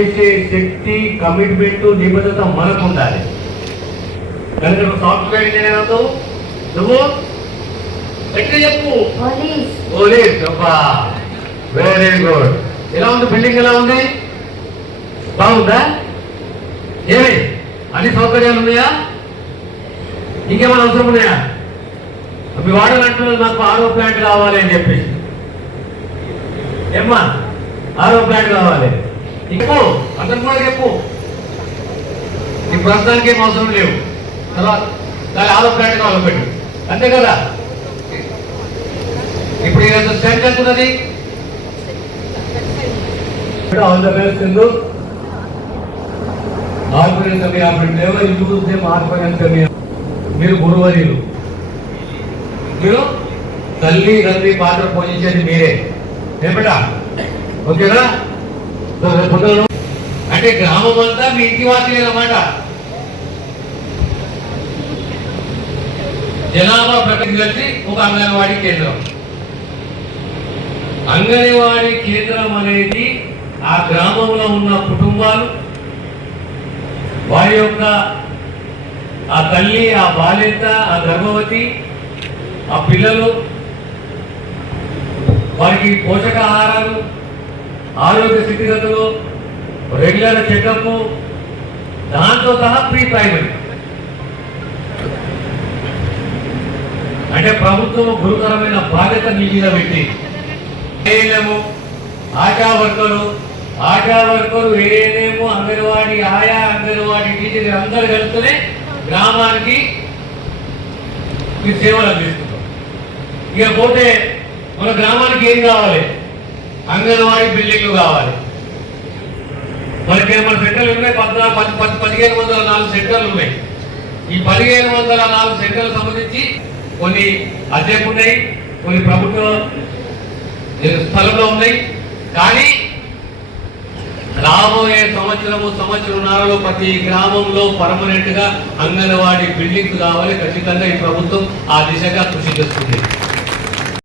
చేసే శక్తి, కమిట్మెంట్, నిబద్ధత మనకు ఉండాలి. కనుక నువ్వు సాఫ్ట్వేర్ ఇంజనీర్ అవుతావు, నువ్వు ఎక్కడ చెప్పు పోలీస్. Very good. ఎలా ఉంది బిల్డింగ్? ఎలా ఉంది? బాగుందా? ఏమి అన్ని సౌకర్యాలు ఉన్నాయా? ఇంకేమైనా అవసరం ఉన్నాయా? మీ వాడని అంటున్నారు నాకు ఆరో ప్లాంట్ కావాలి అని చెప్పేసి. ఏమ్మా ఆరో ప్లాంట్ కావాలి చెప్పు, అతను కూడా చెప్పు. నీ ప్రస్తుతానికి ఏం అవసరం లేవు, తర్వాత దాని ఆరో ప్లాంట్ కావాలి పెట్టు, అంతే కదా. ఇప్పుడు ఈరోజు స్ట్రెంత్ ఎంత ఉన్నది? All the best Sindhu. ఆర్పణ్యం కమి ఆపడం ఇందుకు ఆర్పణ్యం కమి. మీరు గురువర్యులు, మీరు తల్లి తండ్రి పాత్ర పోషించేది మీరే. ఏమిటా ఓకేనా? అంటే గ్రామం అంతా మీ ఇంటి వాసి అన్నమాట. జనాభా ప్రకటన కలిసి ఒక అంగన్వాడీ కేంద్రం. అంగన్వాడీ కేంద్రం అనేది ఆ గ్రామంలో ఉన్న కుటుంబాలు, వారి యొక్క ఆ తల్లి, ఆ బాలింత, ఆ గర్భవతి, ఆ పిల్లలు, వారికి పోషకాహారాలు, ఆరోగ్య స్థితిగతులు, రెగ్యులర్ చెకప్, దాంతో సహా ప్రీ ప్రైమరీ. అంటే ప్రభుత్వం గురుతరమైన బాధ్యత మీ మీద పెట్టి ఏలేము ఆశా వర్కరు ఏలేము అంగన్వాడీ ఆయా, అంగన్వాడీ టీచర్ అందరు కలిస్తేనే గ్రామానికి మీరు సేవలు అందిస్తున్నారు. ఇక పోతే మన గ్రామానికి ఏం కావాలి? అంగన్వాడీ బిల్డింగ్లు కావాలి. మనకి మన సెంటర్లు ఉన్నాయి 1504 సెంటర్లు ఉన్నాయి. ఈ 1504 సెంటర్లకు సంబంధించి కొన్ని అద్దెకు ఉన్నాయి, కొన్ని ప్రభుత్వ స్థలంలో ఉన్నాయి. కానీ రాబోయే సంవత్సరంన్నరలో ప్రతి గ్రామంలో పర్మనెంట్ గా అంగన్వాడీ బిల్డింగ్స్ కావాలి. ఖచ్చితంగా ఈ ప్రభుత్వం ఆ దిశగా కృషి చేస్తుంది.